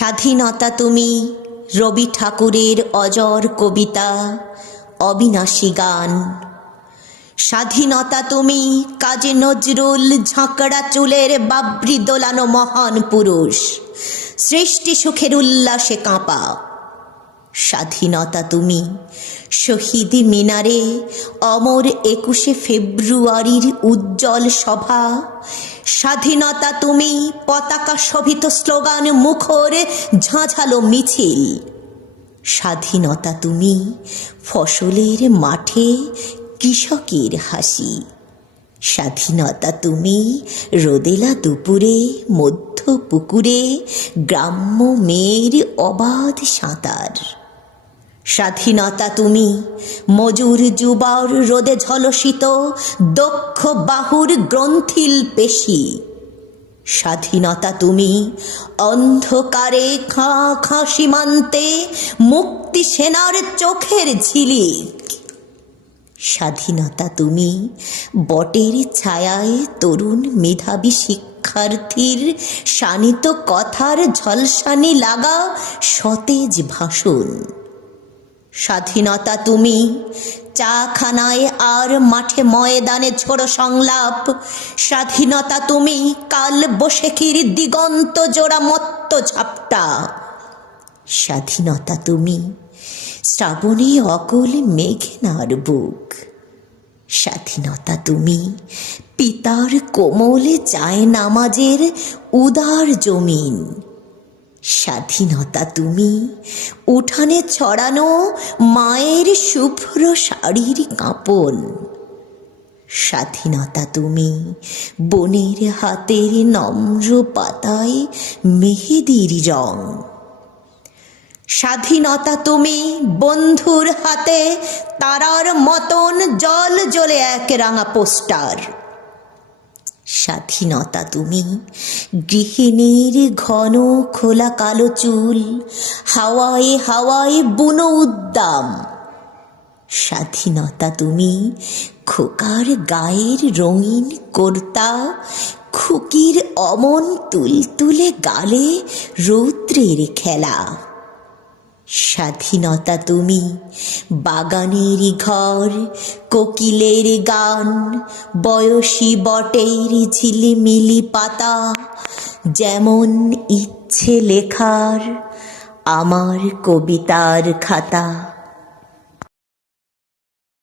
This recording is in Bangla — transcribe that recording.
স্বাধীনতা তুমি রবি ঠাকুরের অজর কবিতা, অবিনাশী গান। স্বাধীনতা তুমি কাজী নজরুল ঝাঁকড়া চুলের বাবরি দোলানো মহান পুরুষ, সৃষ্টি সুখের উল্লাসে কাঁপা। স্বাধীনতা তুমি শহীদ মিনারে অমর 21শে ফেব্রুয়ারির উজ্জ্বল সভা। স্বাধীনতা তুমি পতাকা শোভিত স্লোগান মুখর ঝাঁঝালো মিছিল। স্বাধীনতা তুমি ফসলের মাঠে কৃষকের হাসি। স্বাধীনতা তুমি রোদেলা দুপুরে মধ্য পুকুরে গ্রাম্য মেয়ের অবাধ সাঁতার। স্বাধীনতা তুমি মজুর যুবার রোদে ঝলসিত দক্ষ বাহুর গ্রন্থিল পেশি। স্বাধীনতা তুমি অন্ধকারে খাঁ খাঁ সীমান্তে মুক্তি সেনার চোখের ঝিলিক। স্বাধীনতা তুমি বটের ছায়ায় তরুণ মেধাবী শিক্ষার্থীর শানিত কথার ঝলসানি লাগা সতেজ ভাষণ। স্বাধীনতা তুমি চাখানায় আর মাঠে ময়দানে ঝোড়ো সংলাপ। স্বাধীনতা তুমি কাল বৈশাখীর দিগন্ত জোড়া মত্ত ঝাপটা। স্বাধীনতা তুমি শ্রাবণী অকুল মেঘনার বুক। স্বাধীনতা তুমি পিতার কোমল যায় নামাজের উদার জমিন। স্বাধীনতা তুমি উঠানে ছড়ানো মায়ের শুভ্র শাড়ির কাঁপন। স্বাধীনতা তুমি বনের হাতের নম্র পাতায় মেহেদির রং। স্বাধীনতা তুমি বন্ধুর হাতে তারার মতন জল জ্বলে এক রাঙা পোস্টার। স্বাধীনতা তুমি গৃহিণীর ঘন খোলা কালো চুল, হাওয়ায় হাওয়ায় বুনো উদ্দাম। স্বাধীনতা তুমি খোকার গায়ের রঙিন কর্তা, খুকির অমন তুলতুলে গালে রৌদ্রের খেলা। স্বাধীনতা তুমি বাগানের ঘর, কোকিলের গান, বয়সী বটের ঝিলিমিলি পাতা। যেমন ইচ্ছে লেখার আমার কবিতার খাতা।